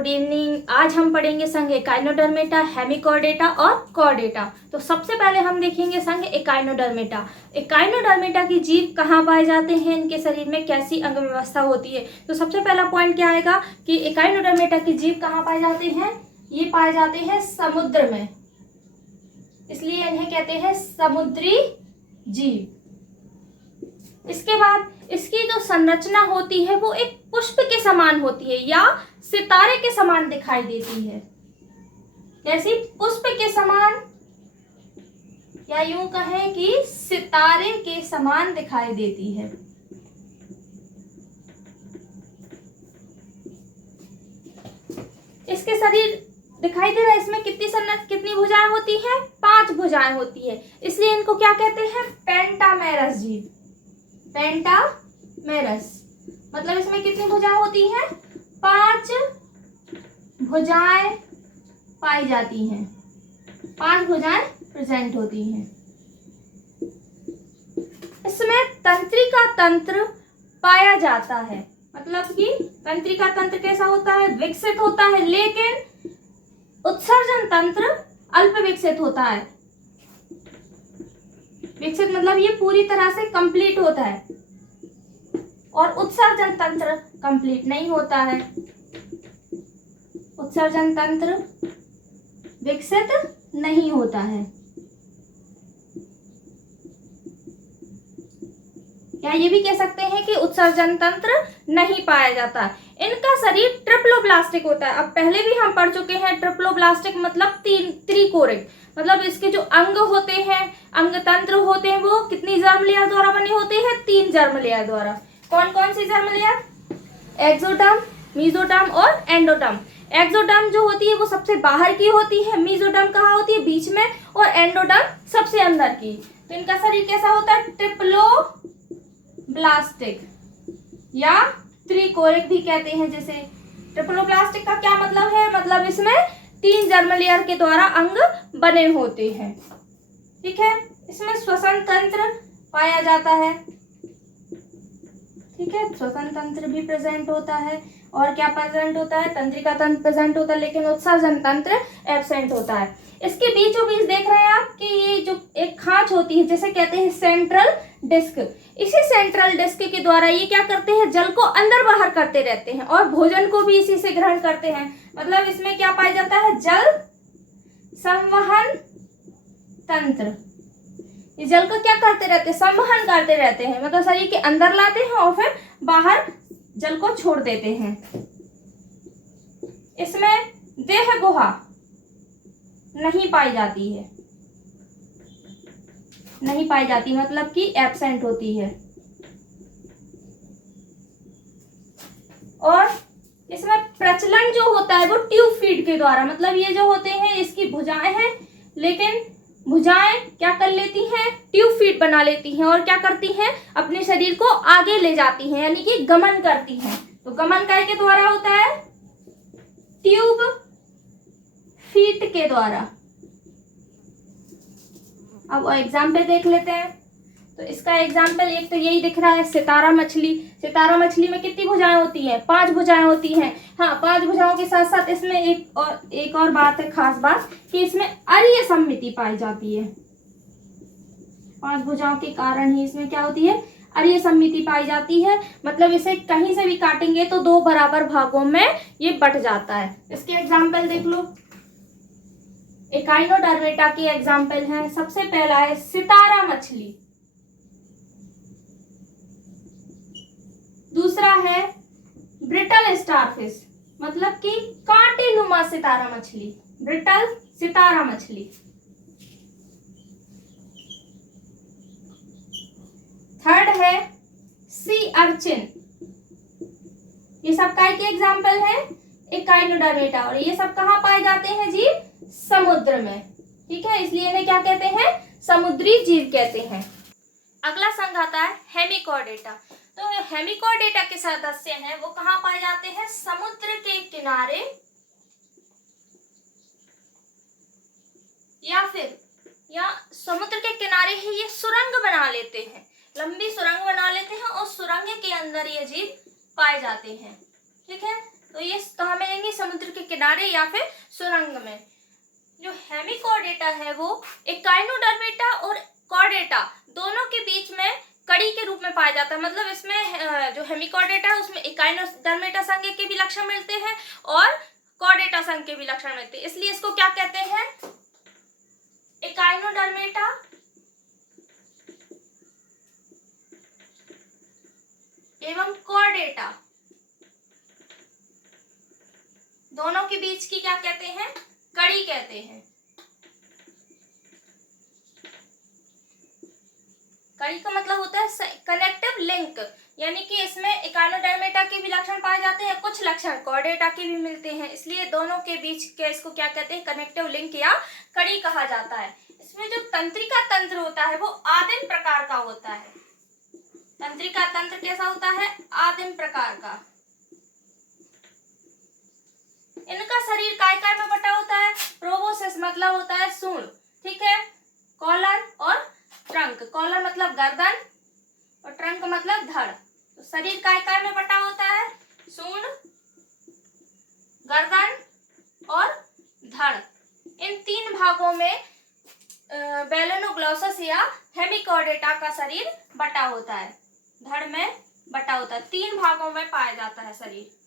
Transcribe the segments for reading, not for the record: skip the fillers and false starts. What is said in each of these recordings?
Good evening. आज हम पढ़ेंगे संघ एकाइनोडर्मेटा, हेमिकॉर्डेटा और कॉर्डेटा। तो सबसे पहले हम देखेंगे संघ एकाइनोडर्मेटा। एकाइनोडर्मेटा की जीव कहाँ पाए जाते हैं, इनके शरीर में कैसी अंग व्यवस्था होती है। तो सबसे पहला पॉइंट क्या आएगा कि एकाइनोडर्मेटा की जीव कहाँ पाए जाते हैं। ये पाए जाते हैं समुद्र में, इसलिए इन्हें कहते हैं समुद्री जीव। इसके बाद इसकी जो संरचना होती है वो एक पुष्प के समान होती है या सितारे के समान दिखाई देती है। जैसे पुष्प के समान या यूं कहें कि सितारे के समान दिखाई देती है। इसके शरीर दिखाई दे रहा है, इसमें कितनी भुजाएं होती हैं, 5 भुजाएं होती है, इसलिए इनको क्या कहते हैं, पेंटामेरस जीव। पेंटामेरस मतलब इसमें कितनी भुजाएं होती हैं, 5 भुजाएं पाई जाती हैं, 5 भुजाएं प्रेजेंट होती हैं। इसमें तंत्रिका तंत्र पाया जाता है, मतलब कि तंत्रिका तंत्र कैसा होता है, विकसित होता है, लेकिन उत्सर्जन तंत्र अल्प विकसित होता है। विकसित मतलब ये पूरी तरह से कंप्लीट होता है और उत्सर्जन तंत्र कंप्लीट नहीं होता है। उत्सर्जन तंत्र विकसित नहीं होता है, या ये भी कह सकते हैं कि उत्सर्जन तंत्र नहीं पाया जाता। इनका शरीर ट्रिप्लोब्लास्टिक होता है। अब पहले भी हम पढ़ चुके हैं, ट्रिप्लोब्लास्टिक मतलब त्रिकोरिक, मतलब इसके जो अंग होते हैं, अंग तंत्र होते हैं, वो कितनी जर्म लेयर द्वारा बने होते हैं, 3 जर्म लेयर द्वारा। कौन कौन सी जर्म लेयर, एक्सोडर्म, मेसोडर्म और एंडोडर्म। एक्सोडर्म जो होती है वो सबसे बाहर की होती है, मेसोडर्म कहाँ होती है, बीच में, और एंडोडर्म सबसे अंदर की। तो इनका शरीर कैसा होता है, ट्रिप्लोब्लास्टिक या त्रिकोरिक भी कहते हैं। जैसे ट्रिप्लोब्लास्टिक का क्या मतलब है, मतलब इसमें 3 जर्म लेयर के द्वारा अंग बने होते हैं। ठीक है, इसमें श्वसन तंत्र पाया जाता है। ठीक है, श्वसन तंत्र भी प्रेजेंट होता है, और क्या प्रेजेंट होता है, तंत्रिका तंत्र प्रेजेंट होता है, लेकिन उत्सर्जन तंत्र एब्सेंट होता है। इसके बीचों बीच देख रहे हैं आप कि ये जो एक खांच होती है, जिसे कहते हैं सेंट्रल डिस्क। इसी सेंट्रल डिस्क के द्वारा ये क्या करते हैं, जल को अंदर बाहर करते रहते हैं और भोजन को भी इसी से ग्रहण करते हैं। मतलब इसमें क्या पाया जाता है, जल संवहन तंत्र। ये जल को क्या करते रहते हैं, संवहन करते रहते हैं, मतलब शरीर के अंदर लाते हैं और फिर बाहर जल को छोड़ देते हैं। इसमें देह गुहा नहीं पाई जाती है, नहीं पाई जाती मतलब कि एब्सेंट होती है। और इसमें प्रचलन जो होता है वो ट्यूब फीड के द्वारा, मतलब ये जो होते हैं इसकी भुजाएं हैं, लेकिन भुजाएं क्या कर लेती हैं, ट्यूब फीड बना लेती हैं और क्या करती हैं, अपने शरीर को आगे ले जाती हैं, यानी कि गमन करती हैं। तो गमन के द्वारा होता है, ट्यूब फीड के द्वारा। अब एग्जाम्पल देख लेते हैं। तो इसका एग्जाम्पल एक तो यही दिख रहा है, सितारा मछली। सितारा मछली में कितनी भुजाएं होती हैं, 5 भुजाएं होती हैं। हाँ, 5 भुजाओं के साथ साथ इसमें एक और बात है, खास बात, कि इसमें अरीय सममिति पाई जाती है। 5 भुजाओं के कारण ही इसमें क्या होती है, अरीय सममिति पाई जाती है। मतलब इसे कहीं से भी काटेंगे तो 2 बराबर भागों में ये बट जाता है। इसके एग्जाम्पल देख लो। एकाइनोडर्मेटा की एग्जाम्पल है, सबसे पहला है सितारा मछली, दूसरा है ब्रिटल स्टारफिश, मतलब कि कांटेनुमा सितारा मछली, ब्रिटल सितारा मछली। थर्ड है सी अर्चिन। ये सब काय के एग्जाम्पल है, एकाइनोडर्मेटा, और ये सब कहाँ पाए जाते हैं जीव, समुद्र में। ठीक है, इसलिए इन्हें क्या कहते हैं, समुद्री जीव कहते हैं। अगला संघ आता है हेमिकॉर्डेटा। तो हेमिकॉर्डेटा के सदस्य हैं वो कहाँ पाए जाते हैं, समुद्र के किनारे या समुद्र के किनारे ही ये सुरंग बना लेते हैं, लंबी सुरंग बना लेते हैं और सुरंग के अंदर ये जीव पाए जाते हैं। ठीक है, तो ये कहाँ मिलेंगे, समुद्र के किनारे या फिर सुरंग में। जो हेमिकॉर्डेटा है वो एकाइनोडर्मेटा और कॉर्डेटा दोनों के बीच में कड़ी के रूप में पाया जाता है। मतलब इसमें जो हेमिकॉर्डेटा है उसमें एकाइनोडर्मेटा संघ के भी लक्षण मिलते हैं और कॉर्डेटा संघ के भी लक्षण मिलते हैं, इसलिए इसको क्या कहते हैं, एकाइनोडर्मेटा एवं कॉर्डेटा दोनों के बीच की क्या कहते हैं, कड़ी कहते हैं। कड़ी का मतलब होता है कनेक्टिव लिंक, यानी कि इसमें एकाइनोडर्मेटा के भी लक्षण पाए जाते हैं, कुछ लक्षण कॉर्डेटा के भी मिलते हैं, इसलिए दोनों के बीच के इसको क्या कहते हैं, कनेक्टिव लिंक या कड़ी कहा जाता है। इसमें जो तंत्रिका तंत्र होता है वो आदिम प्रकार का होता है। तंत्रिका तंत्र कैसा होता है, आदिम प्रकार का। इनका शरीर काय काय में बटा होता है, प्रोबोसिस मतलब होता है सूंड, ठीक है, कॉलर और ट्रंक। कॉलर मतलब गर्दन और ट्रंक मतलब धड़। तो शरीर काय काय में बटा होता है, सूंड, गर्दन और धड़। इन तीन भागों में बेलेनोग्लॉसस या हेमिकॉर्डेटा का शरीर बटा होता है, धड़ में बटा होता है, तीन भागों में पाया जाता है शरीर।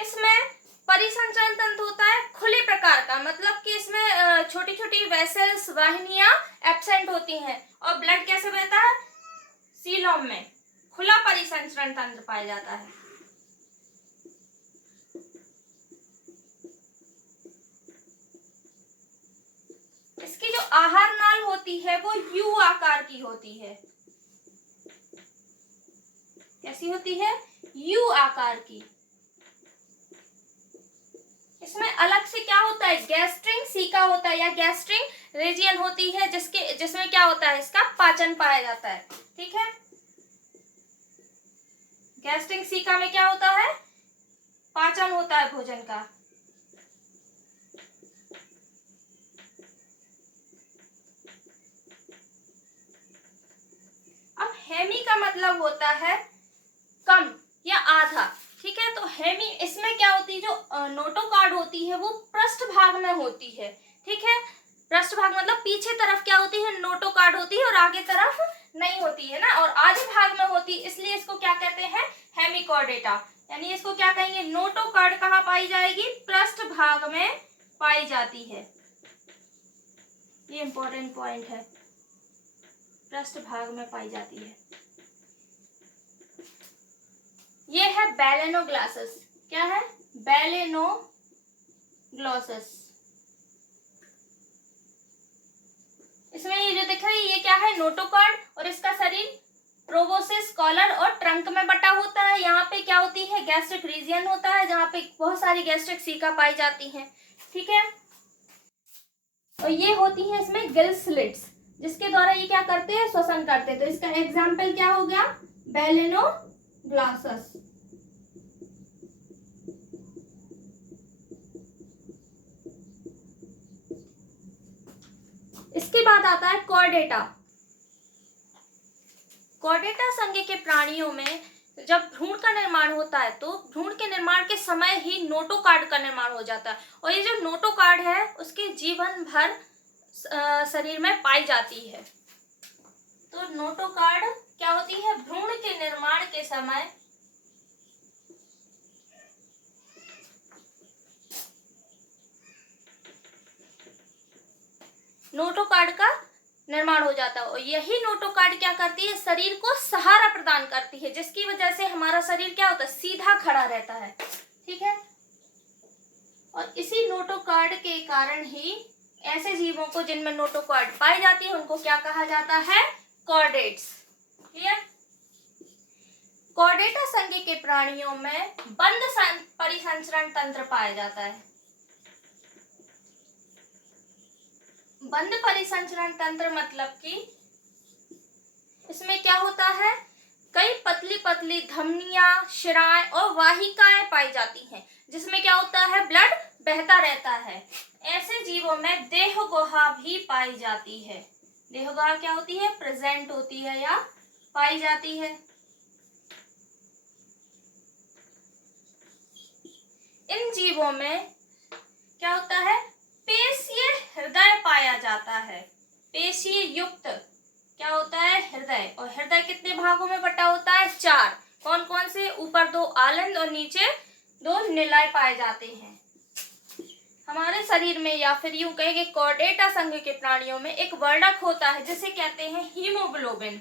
इसमें परिसंचरण तंत्र होता है खुले प्रकार का, मतलब कि इसमें छोटी छोटी वेसल्स वाहिनियां एब्सेंट होती हैं और ब्लड कैसे बहता है, सीलोम में। खुला परिसंचरण तंत्र पाया जाता है। इसकी जो आहार नाल होती है वो यू आकार की होती है। कैसी होती है, यू आकार की। इसमें अलग से क्या होता है, गैस्ट्रिक सीका होता है या गैस्ट्रिक रीजियन होती है, जिसमें क्या होता है, इसका पाचन पाया जाता है, ठीक है। गैस्ट्रिक सीका में क्या होता है, पाचन होता है भोजन का। अब हेमी का मतलब होता है कम या आधा, ठीक है। तो हेमी इसमें क्या होती है, जो नोटोकार्ड होती है वो पृष्ठ भाग में होती है, ठीक है। पृष्ठ भाग मतलब पीछे तरफ क्या होती है, नोटोकार्ड होती है और आगे तरफ नहीं होती है ना, और आगे भाग में होती है, इसलिए इसको क्या कहते हैं, हेमिकॉर्डेटा। यानी इसको क्या कहेंगे, नोटोकार्ड कहाँ पाई जाएगी, पृष्ठ भाग में पाई जाती है। ये इंपॉर्टेंट पॉइंट है, पृष्ठ भाग में पाई जाती है। ये है बेलेनोग्लॉसस। क्या है, बेलेनोग्लॉसस। इसमें ये जो दिख रही है ये क्या है, नोटोकार्ड, और इसका शरीर प्रोबोसिस, कॉलर और ट्रंक में बटा होता है। यहाँ पे क्या होती है, गैस्ट्रिक रीजियन होता है जहाँ पे बहुत सारी गैस्ट्रिक सीका पाई जाती हैं, ठीक है। और ये होती है इसमें गिल स्लिट्स, जिसके द्वारा ये क्या करते हैं, श्वसन करते हैं। तो इसका एग्जाम्पल क्या हो गया, बेलेनोग्लॉसस। इसके बाद आता है कॉर्डेटा। कॉर्डेटा संघ के प्राणियों में जब भ्रूण का निर्माण होता है तो भ्रूण के निर्माण के समय ही नोटोकार्ड का निर्माण हो जाता है, और ये जो नोटोकार्ड है उसके जीवन भर शरीर में पाई जाती है। तो नोटोकार्ड क्या होती है, भ्रूण के निर्माण के समय नोटोकार्ड का निर्माण हो जाता है, और यही नोटोकार्ड क्या करती है, शरीर को सहारा प्रदान करती है, जिसकी वजह से हमारा शरीर क्या होता है, सीधा खड़ा रहता है, ठीक है। और इसी नोटोकार्ड के कारण ही ऐसे जीवों को जिनमें नोटोकार्ड पाई जाती है उनको क्या कहा जाता है, कॉर्डेट्स। क्लियर। कॉर्डेटा संघ के प्राणियों में बंद परिसंचरण तंत्र पाया जाता है। बंद परिसंचरण तंत्र मतलब कि इसमें क्या होता है, कई पतली पतली धमनियां, शिराएं और वाहिकाएं पाई जाती हैं, जिसमें क्या होता है, ब्लड बहता रहता है। ऐसे जीवों में देह गुहा भी पाई जाती है। देह गुहा क्या होती है, प्रेजेंट होती है या पाई जाती है। इन जीवों में क्या होता है, पेशीय हृदय पाया जाता है। पेशीय युक्त क्या होता है, हृदय। और हृदय कितने भागों में बटा होता है, 4। कौन कौन से, ऊपर 2 आलंद और नीचे 2 निलय पाए जाते हैं। हमारे शरीर में, या फिर यूं कहेंगे कॉर्डेटा संघ के प्राणियों में, एक वर्णक होता है जिसे कहते हैं हीमोग्लोबिन।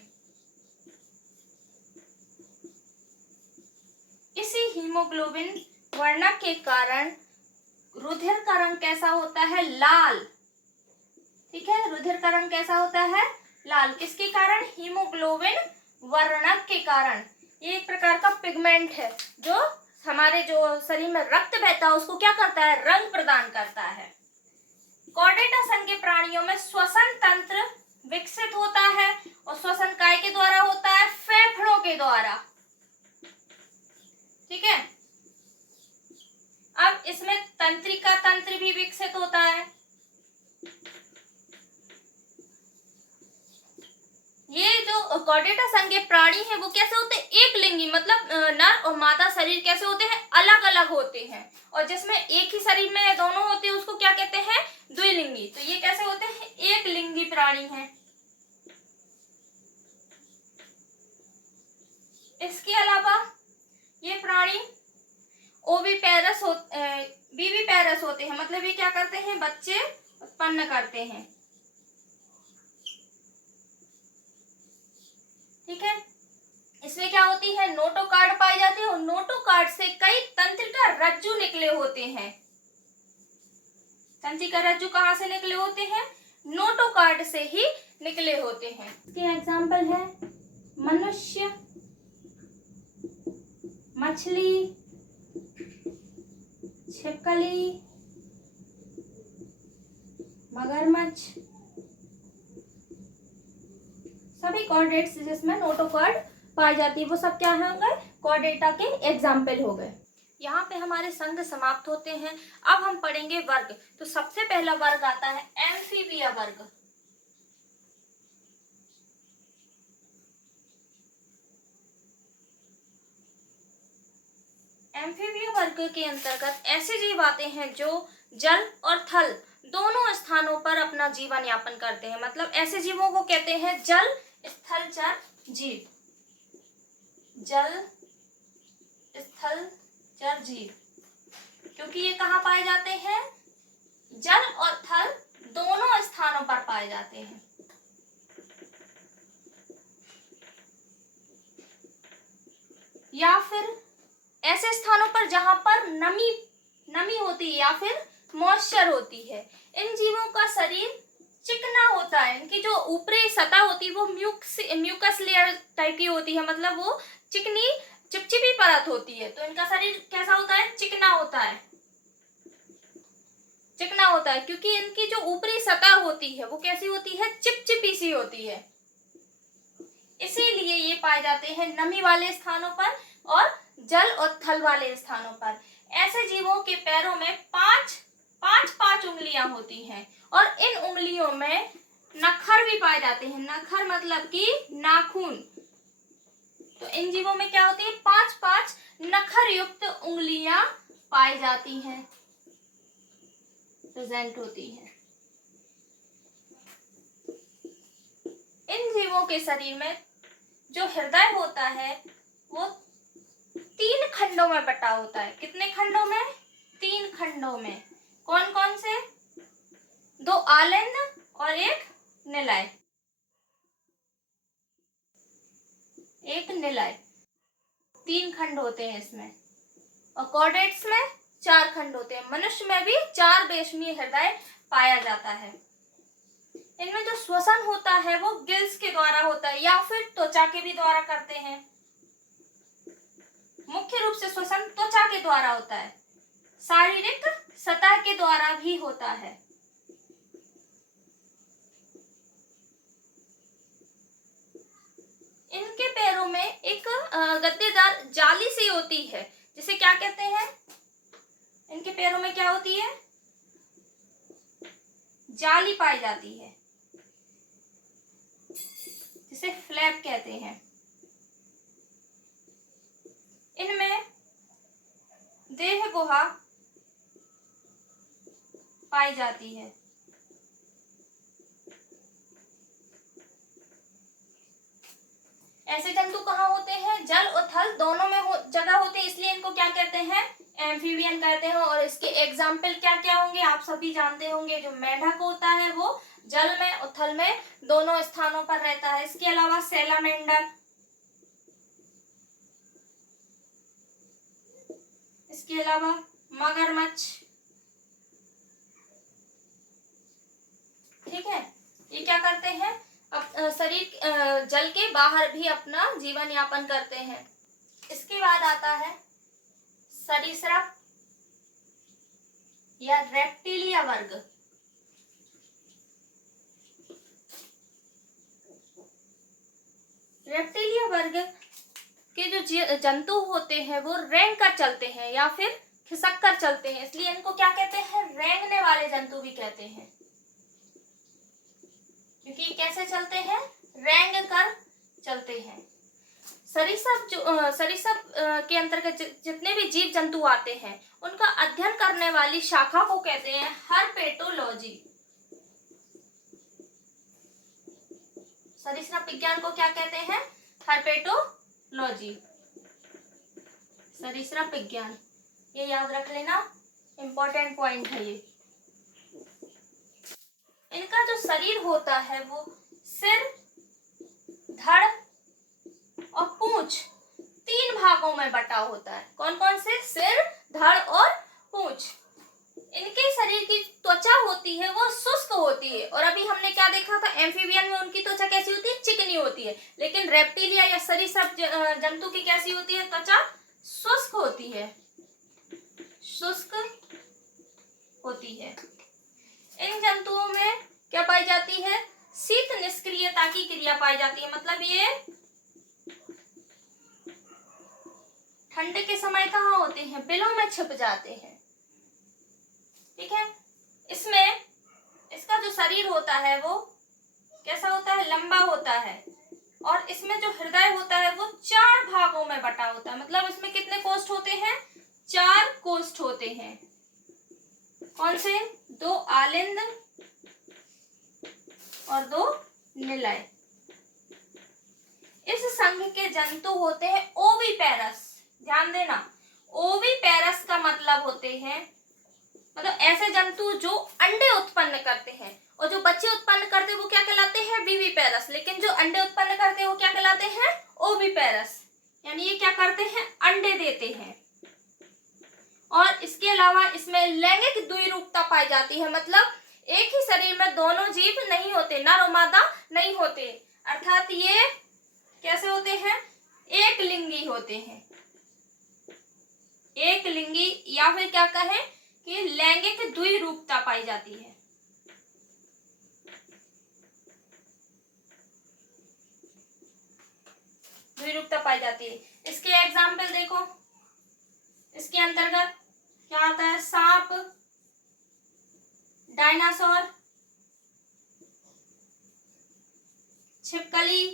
इसी हीमोग्लोबिन वर्णक के कारण रुधिर का रंग कैसा होता है, लाल। ठीक है, रुधिर का रंग कैसा होता है, लाल। किसके कारण, हीमोग्लोबिन वर्णक के कारण। ये एक प्रकार का पिगमेंट है जो हमारे जो शरीर में रक्त बहता है उसको क्या करता है, रंग प्रदान करता है। कॉर्डेटा संघ के प्राणियों में श्वसन तंत्र विकसित होता है, और श्वसन काय के द्वारा होता है, फेफड़ों के द्वारा। ठीक है, अब इसमें तंत्रिका तंत्र भी विकसित होता है। ये जो कॉर्डेटा संघ के प्राणी है वो कैसे होते हैं, एक लिंगी, मतलब नर और मादा शरीर कैसे होते हैं, अलग अलग होते हैं। और जिसमें एक ही शरीर में दोनों होते हैं उसको क्या कहते हैं, द्विलिंगी। तो ये कैसे होते हैं, एक लिंगी प्राणी हैं। इसके अलावा ये प्राणी ओविपेरस विविपेरस होते हैं, मतलब ये क्या करते हैं, बच्चे उत्पन्न करते हैं। ठीक है, इसमें क्या होती है, नोटोकार्ड पाई जाती है, और नोटोकार्ड से कई तंत्रिका रज्जु निकले होते हैं। तंत्रिका रज्जु कहाँ से निकले होते हैं, नोटोकार्ड से ही निकले होते हैं। इसके एग्जाम्पल है मनुष्य, मछली, छिपकली, मगरमच्छ, सभी कॉर्डेट्स जिसमें नोटोकॉर्ड पाई जाती है वो सब क्या होंगे, कॉर्डेटा के एग्जाम्पल हो गए। यहाँ पे हमारे संघ समाप्त होते हैं। अब हम पढ़ेंगे वर्ग। तो सबसे पहला वर्ग आता है एम्फीबिया वर्ग। एम्फीबिया वर्ग के अंतर्गत ऐसे जीव आते हैं जो जल और थल दोनों स्थानों पर अपना जीवन यापन करते हैं। मतलब ऐसे जीवों को कहते हैं जल स्थलचर जीव। जल स्थलचर जीव, क्योंकि ये कहाँ पाए जाते हैं, जल और थल दोनों स्थानों पर पाए जाते हैं। या फिर ऐसे स्थानों पर जहां पर नमी होती है या फिर मॉइस्चर होती है। इन जीवों का शरीर चिकना होता है। इनकी जो ऊपरी सतह होती है वो म्यूकस लेयर टाइप की होती है, मतलब वो चिकनी चिपचिपी परत होती है। तो इनका शरीर कैसा होता है, चिकना होता है। चिकना होता है क्योंकि इनकी जो ऊपरी सतह होती है वो कैसी होती है, चिपचिपी सी होती है। इसीलिए ये पाए जाते हैं नमी वाले स्थानों पर और जल और थल वाले स्थानों पर। ऐसे जीवों के पैरों में पांच उंगलियां होती हैं और इन उंगलियों में नखर भी पाए जाते हैं। नखर मतलब कि नाखून। तो इन जीवों में क्या होती है, 5 नखर युक्त उंगलियां पाई जाती हैं, प्रेजेंट होती हैं। इन जीवों के शरीर में जो हृदय होता है वो 3 खंडों में बटा होता है। कितने खंडों में, 3 खंडों में। कौन कौन से, 2 आलंद और 1 निलय। 1 निलय, 3 खंड होते हैं इसमें। और कॉर्डेट्स में 4 खंड होते हैं। मनुष्य में भी 4 बेशमीय हृदय पाया जाता है। इनमें जो श्वसन होता है वो गिल्स के द्वारा होता है या फिर त्वचा के भी द्वारा करते हैं। मुख्य रूप से श्वसन त्वचा के द्वारा होता है, शारीरिक सतह के द्वारा भी होता है। इनके पैरों में एक गद्देदार जाली सी होती है, जिसे क्या कहते हैं, इनके पैरों में क्या होती है, जाली पाई जाती है, जिसे फ्लैप कहते हैं। इनमें देह गुहा पाई जाती है। ऐसे जंतु कहाँ होते हैं? जल और थल दोनों में जगह होते हैं, इसलिए इनको क्या कहते हैं? एम्फीबियन कहते हैं। और इसके एग्जाम्पल क्या क्या होंगे आप सभी जानते होंगे। जो मेंढक होता है वो जल में और थल में दोनों स्थानों पर रहता है। इसके अलावा सैलामेंडर, इसके अलावा मगरमच्छ, ठीक है। ये क्या करते हैं? शरीर जल के बाहर भी अपना जीवन यापन करते हैं। इसके बाद आता है सरीसृप या रेप्टिलिया वर्ग। रेप्टिलिया वर्ग के जो जंतु होते हैं वो रेंग कर चलते हैं या फिर खिसक कर चलते हैं, इसलिए इनको क्या कहते हैं? रेंगने वाले जंतु भी कहते हैं। क्योंकि कैसे चलते हैं? रेंग कर चलते हैं। सरीसृप के अंतर्गत जितने भी जीव जंतु आते हैं उनका अध्ययन करने वाली शाखा को कहते हैं हर्पेटोलॉजी। सरीसृप विज्ञान को क्या कहते हैं? हर्पेटोलॉजी, सरीसृप विज्ञान। ये याद रख लेना, इंपॉर्टेंट पॉइंट है ये। इनका जो शरीर होता है वो सिर, धड़ और पूंछ 3 भागों में बटा होता है। कौन कौन से? सिर, धड़ और पूंछ। इनके शरीर की त्वचा होती है वो शुष्क होती है। और अभी हमने क्या देखा था? एम्फीबियन में उनकी त्वचा कैसी होती है? चिकनी होती है। लेकिन रेप्टिलिया या सरीसृप जंतु की कैसी होती है? त्वचा शुष्क होती है, शुष्क होती है। इन जंतुओं में क्या पाई जाती है? शीत निष्क्रियता की क्रिया पाई जाती है। मतलब ये ठंड के समय कहाँ होते हैं? बिलों में छिप जाते हैं, ठीक है। इसमें इसका जो शरीर होता है वो कैसा होता है? लंबा होता है। और इसमें जो हृदय होता है वो 4 भागों में बटा होता है। मतलब इसमें कितने कोष्ठ होते हैं? 4 कोष्ठ होते हैं। कौन से? 2 आलिंद और 2 निलय। इस संघ के जंतु होते हैं ओविपेरस। ध्यान देना, ओविपेरस का मतलब होते हैं, मतलब ऐसे जंतु जो अंडे उत्पन्न करते हैं। और जो बच्चे उत्पन्न करते हैं वो क्या कहलाते हैं? विविपेरस। लेकिन जो अंडे उत्पन्न करते हैं वो क्या कहलाते हैं? ओविपेरस। यानी ये क्या करते हैं? अंडे देते हैं। और इसके अलावा इसमें लैंगिक द्विरूपता पाई जाती है। मतलब एक ही शरीर में दोनों जीव नहीं होते, नर और मादा नहीं होते। अर्थात ये कैसे होते हैं? एक लिंगी होते हैं, एक लिंगी, या फिर क्या कहें कि लैंगिक द्विरूपता पाई जाती है। द्विरूपता पाई जाती है। इसके एग्जाम्पल देखो, इसके अंतर्गत क्या आता है? सांप, डायनासोर, छिपकली,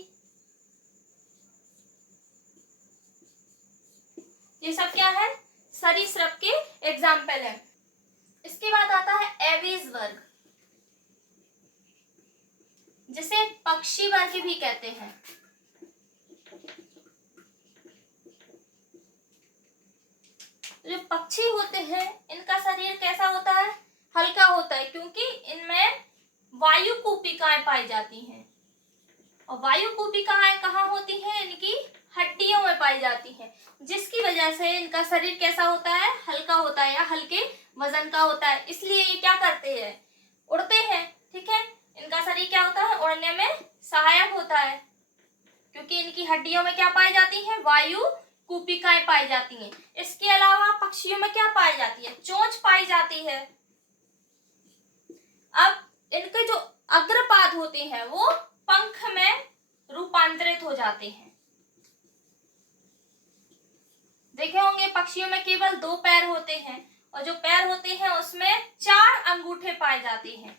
ये सब क्या है? सरीसृप के एग्जाम्पल है। इसके बाद आता है एवीज वर्ग, जिसे पक्षी वर्ग भी कहते हैं। जो पक्षी होते हैं इनका शरीर कैसा होता है? हल्का होता है, क्योंकि इनमें वायु कूपिकाएं पाई जाती हैं। और वायु कूपिकाएं कहाँ होती हैं? इनकी हड्डियों में पाई जाती हैं, जिसकी वजह से इनका शरीर कैसा होता है? हल्का होता है या हल्के वजन का होता है। इसलिए ये क्या करते हैं? उड़ते हैं, ठीक है। इनका शरीर क्या होता है? उड़ने में सहायक होता है, क्योंकि इनकी हड्डियों में क्या पाई जाती है? वायु कूपिकाएं पाई जाती हैं। इसके अलावा पक्षियों में क्या पाई जाती है? चोंच पाई जाती है। अब इनके जो अग्रपाद होते हैं वो पंख में रूपांतरित हो जाते हैं। देखे होंगे पक्षियों में केवल 2 पैर होते हैं, और जो पैर होते हैं उसमें 4 अंगूठे पाए जाते हैं।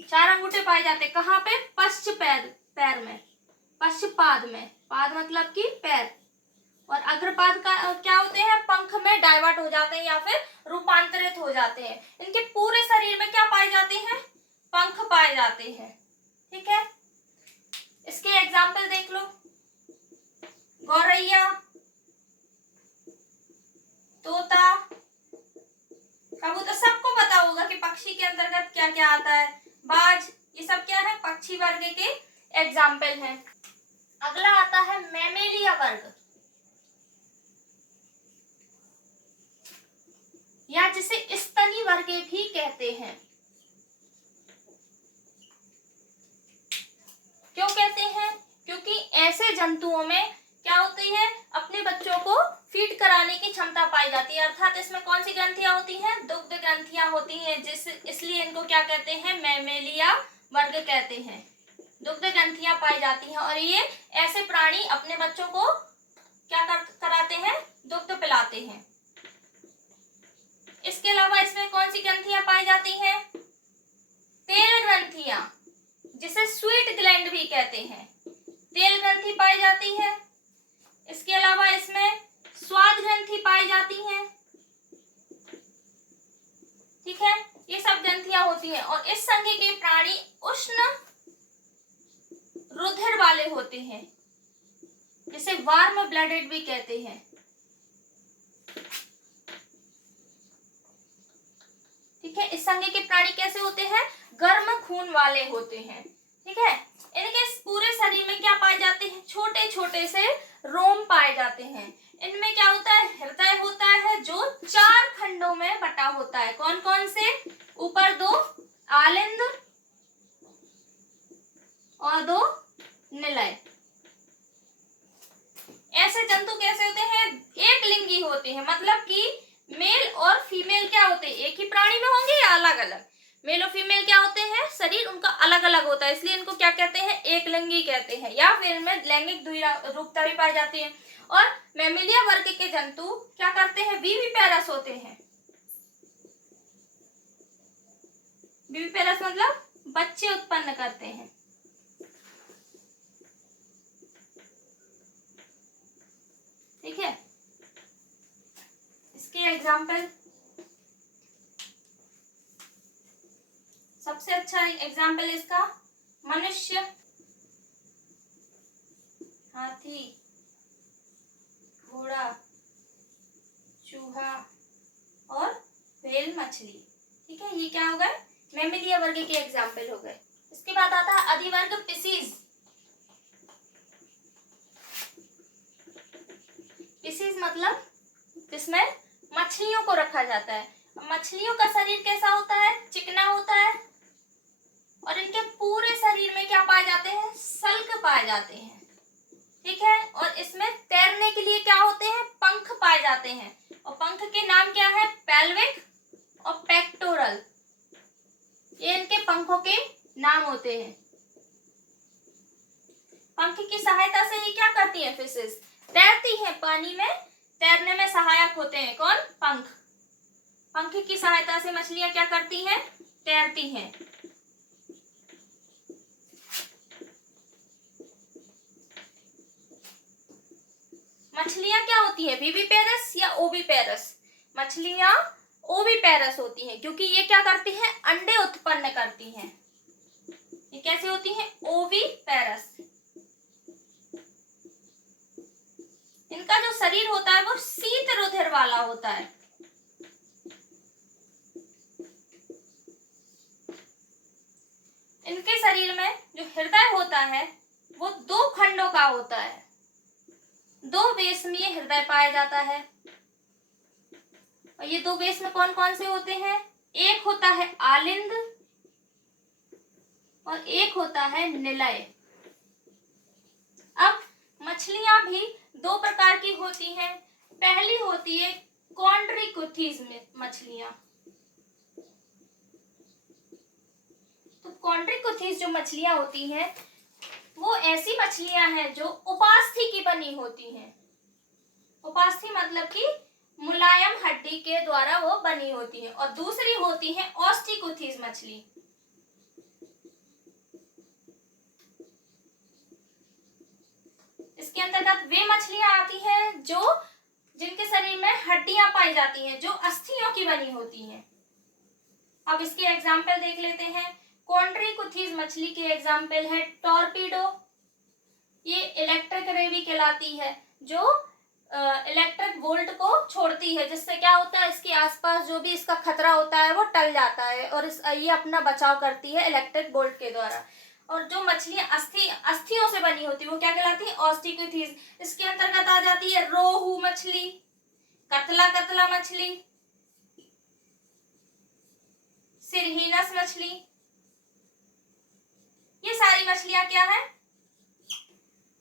4 अंगूठे पाए जाते हैं। कहाँ पे? पश्च पैर में, पश्च पाद में। पाद मतलब कि पैर। और अग्रपाद का क्या होते हैं, पंख में डाइवर्ट हो जाते हैं या फिर रूपांतरित हो जाते हैं। इनके पूरे शरीर में क्या पाए जाते हैं, पंख पाए जाते हैं। ठीक है, इसके एग्जाम्पल देख लो, गौरैया, तोता, कबूतर, सबको पता होगा कि पक्षी के अंतर्गत क्या क्या आता है, बाज, ये सब क्या है, पक्षी वर्ग के एग्जाम्पल हैं। अगला आता है मैमेलिया वर्ग, या जिसे स्तनी वर्ग भी कहते हैं। क्यों कहते हैं, क्योंकि ऐसे जंतुओं में क्या होती है, अपने बच्चों को फीड कराने की क्षमता पाई जाती है, अर्थात इसमें कौन सी ग्रंथियां होती हैं, दुग्ध ग्रंथियां होती हैं, इसलिए इनको क्या कहते हैं, मैमेलिया वर्ग कहते हैं। दुग्ध ग्रंथियां पाई जाती हैं और ये ऐसे प्राणी अपने बच्चों को क्या कराते हैं, दुग्ध पिलाते हैं। इसके अलावा इसमें कौन सी ग्रंथियां पाई जाती हैं, तेल ग्रंथियां, जिसे स्वीट ग्लैंड भी कहते हैं, तेल ग्रंथि पाई जाती है। इसके अलावा इसमें स्वाद ग्रंथि पाई जाती है। ठीक है, ये सब ग्रंथियां होती हैं और इस संघ के प्राणी उष्ण रुधिर वाले होते हैं, जिसे वार्म ब्लडेड भी कहते हैं। ठीक है, इस संघ के प्राणी कैसे होते हैं, गर्म खून वाले होते हैं। ठीक है, इनके पूरे शरीर में क्या पाए जाते हैं, छोटे छोटे से रोम पाए जाते हैं। इनमें क्या होता है, हृदय होता है जो 4 खंडों में बटा होता है। कौन कौन से, ऊपर 2 आलिंद और 2 निलय। ऐसे जंतु कैसे होते हैं, एक लिंगी होते हैं, मतलब कि मेल और फीमेल क्या होते हैं, एक ही प्राणी में होंगे या अलग अलग। मेल और फीमेल क्या होते हैं, शरीर उनका अलग अलग होता है, इसलिए इनको क्या कहते हैं, एक लिंगी कहते हैं, या फिर इनमें लैंगिक द्विरूपता भी पाई जाती है। और मैमेलिया वर्ग के जंतु क्या करते हैं, विविपेरस होते हैं। विविपेरस मतलब बच्चे उत्पन्न करते हैं। ठीक है, इसके एग्जाम्पल, सबसे अच्छा एग्जाम्पल इसका मनुष्य, हाथी, घोड़ा, चूहा और व्हेल मछली। ठीक है, ये क्या हो गए, मैमेलिया वर्ग के एग्जाम्पल हो गए। इसके बाद आता है अधिवर्ग पिसीज। पिसीज मतलब जिसमें मछलियों को रखा जाता है। मछलियों का शरीर कैसा होता है, चिकना होता है और इनके पूरे शरीर में क्या पाए जाते हैं, सल्क पाए जाते हैं। ठीक है, और इसमें तैरने के लिए क्या होते हैं, पंख पाए जाते हैं, और पंख के नाम क्या है, पेल्विक और पेक्टोरल, ये इनके पंखों के नाम होते हैं। पंख की सहायता से ये क्या करती है, फिशेस तैरती हैं, पानी में तैरने में सहायक होते हैं। कौन, पंख। पंख की सहायता से मछलियां क्या करती हैं, तैरती हैं। मछलियां क्या होती है, विविपेरस या ओविपेरस। मछलियां ओविपेरस होती हैं क्योंकि ये क्या करती हैं, अंडे उत्पन्न करती हैं। ये कैसे होती हैं, ओविपेरस। इनका जो शरीर होता है वो शीत रुधिर वाला होता है। इनके शरीर में जो हृदय होता है वो 2 खंडों का होता है, 2 बेस में ये हृदय पाया जाता है। और ये 2 बेस में कौन कौन से होते हैं, एक होता है आलिंद और एक होता है निलय। अब मछलियां भी 2 प्रकार की होती हैं। पहली होती है कॉन्ड्रिकुथिस मछलियां। तो कॉन्ड्रिकुथिस जो मछलियां होती हैं वो ऐसी मछलियां हैं जो उपास्थि की बनी होती हैं। उपास्थि मतलब कि मुलायम हड्डी के द्वारा वो बनी होती है। और दूसरी होती है ऑस्टिकुथिस मछली। इसके अंतर्गत वे मछलियां आती हैं जो जिनके शरीर में हड्डियां पाई जाती हैं, जो अस्थियों की बनी होती हैं। अब इसके एग्जाम्पल देख लेते हैं। कॉन्ट्रिकुथिस मछली के एग्जाम्पल है टॉर्पीडो, ये इलेक्ट्रिक रेवी कहलाती है, जो इलेक्ट्रिक वोल्ट को छोड़ती है, जिससे क्या होता है इसके आसपास जो भी इसका खतरा होता है वो टल जाता है और ये अपना बचाव करती है इलेक्ट्रिक वोल्ट के द्वारा। और जो मछलियां अस्थियों से बनी होती है वो क्या कहलाती है, ऑस्टिकोथिस। इसके अंतर्गत आ जाती है रोहू मछली, कतला मछली, सिरहीनस मछली। ये सारी मछलियां क्या है,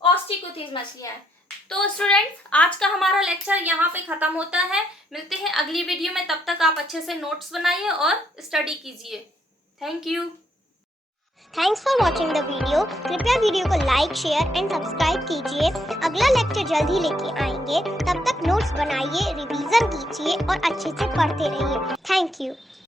ऑस्टिकोथिस मछलियां हैं। तो स्टूडेंट्स, आज का हमारा लेक्चर यहाँ पे खत्म होता है। मिलते हैं अगली वीडियो में, तब तक आप अच्छे से नोट्स बनाइए और स्टडी कीजिए। Thank you. Thanks for watching the video. कृपया वीडियो को लाइक, शेयर एंड सब्सक्राइब कीजिए। अगला लेक्चर जल्द ही लेके आएंगे। तब तक नोट्स बनाइए, रिवीजन कीजिए और अच्छे से पढ़ते रहिए। Thank you.